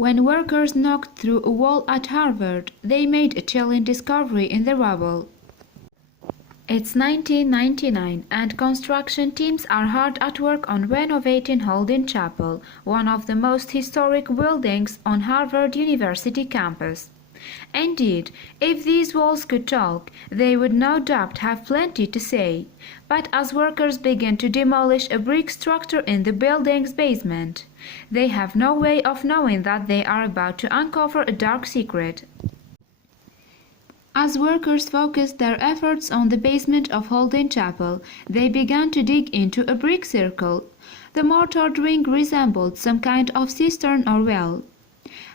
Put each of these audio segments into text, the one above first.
When workers knocked through a wall at Harvard, they made a chilling discovery in the rubble. It's 1999 and construction teams are hard at work on renovating Holden Chapel, one of the most historic buildings on Harvard University campus. Indeed, if these walls could talk, they would no doubt have plenty to say. But as workers begin to demolish a brick structure in the building's basement, they have no way of knowing that they are about to uncover a dark secret. As workers focused their efforts on the basement of Holden Chapel, they began to dig into a brick circle. The mortared ring resembled some kind of cistern or well.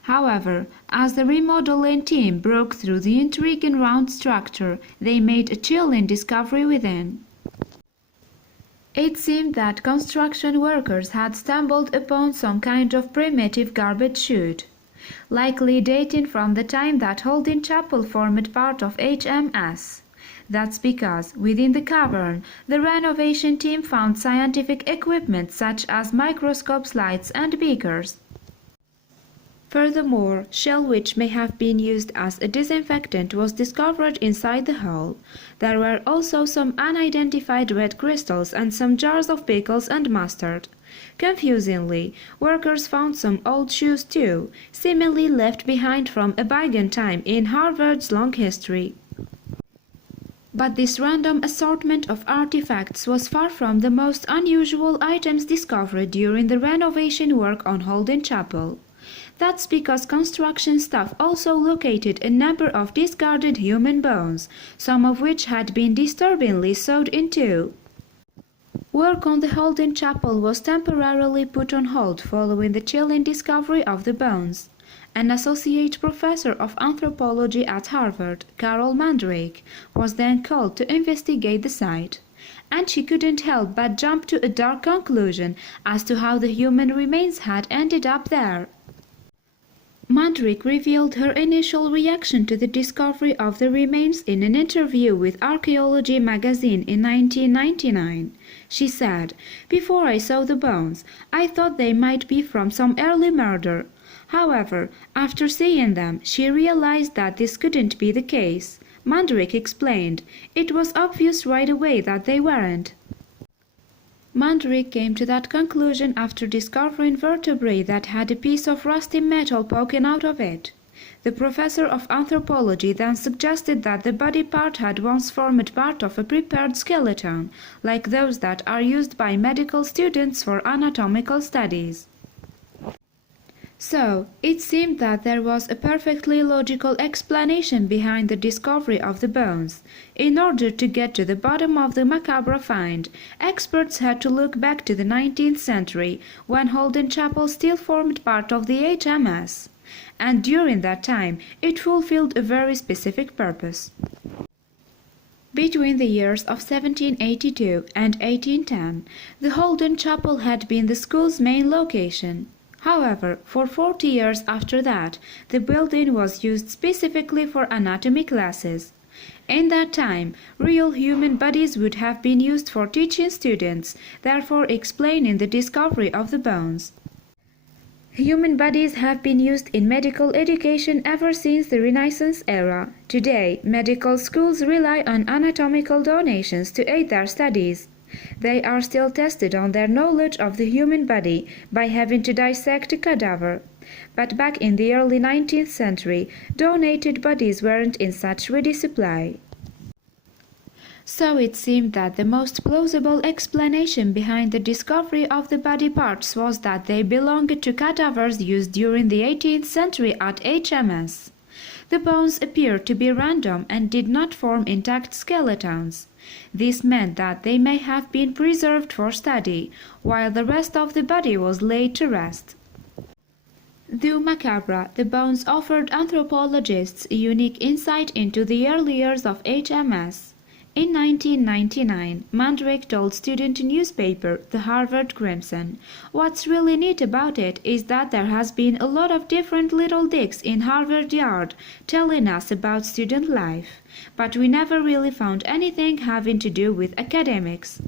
However, as the remodeling team broke through the intriguing round structure, they made a chilling discovery within. It seemed that construction workers had stumbled upon some kind of primitive garbage chute, likely dating from the time that Holden Chapel formed part of HMS. That's because, within the cavern, the renovation team found scientific equipment such as microscopes, lights, and beakers. Furthermore, shell which may have been used as a disinfectant was discovered inside the hole. There were also some unidentified red crystals and some jars of pickles and mustard. Confusingly, workers found some old shoes too, seemingly left behind from a bygone time in Harvard's long history. But this random assortment of artifacts was far from the most unusual items discovered during the renovation work on Holden Chapel. That's because construction staff also located a number of discarded human bones, some of which had been disturbingly sewed in two. Work on the Holden Chapel was temporarily put on hold following the chilling discovery of the bones. An associate professor of anthropology at Harvard, Carol Mandrake, was then called to investigate the site, and she couldn't help but jump to a dark conclusion as to how the human remains had ended up there. Mandrake revealed her initial reaction to the discovery of the remains in an interview with Archaeology magazine in 1999. She said, "Before I saw the bones, I thought they might be from some early murder. However, after seeing them, she realized that this couldn't be the case." Mandrake explained, "It was obvious right away that they weren't." Mandrake came to that conclusion after discovering vertebrae that had a piece of rusty metal poking out of it. The professor of anthropology then suggested that the body part had once formed part of a prepared skeleton, like those that are used by medical students for anatomical studies. So, it seemed that there was a perfectly logical explanation behind the discovery of the bones. In order to get to the bottom of the macabre find, experts had to look back to the 19th century, when Holden Chapel still formed part of the HMS. And during that time, it fulfilled a very specific purpose. Between the years of 1782 and 1810, the Holden Chapel had been the school's main location. However, for 40 years after that, the building was used specifically for anatomy classes. In that time, real human bodies would have been used for teaching students, therefore explaining the discovery of the bones. Human bodies have been used in medical education ever since the Renaissance era. Today, medical schools rely on anatomical donations to aid their studies. They are still tested on their knowledge of the human body by having to dissect a cadaver. But back in the early 19th century, donated bodies weren't in such ready supply. So it seemed that the most plausible explanation behind the discovery of the body parts was that they belonged to cadavers used during the 18th century at HMS. The bones appeared to be random and did not form intact skeletons. This meant that they may have been preserved for study, while the rest of the body was laid to rest. Though macabre, the bones offered anthropologists a unique insight into the early years of HMS. In 1999, Mandrake told student newspaper The Harvard Crimson, "What's really neat about it is that there has been a lot of different little digs in Harvard Yard telling us about student life, but we never really found anything having to do with academics."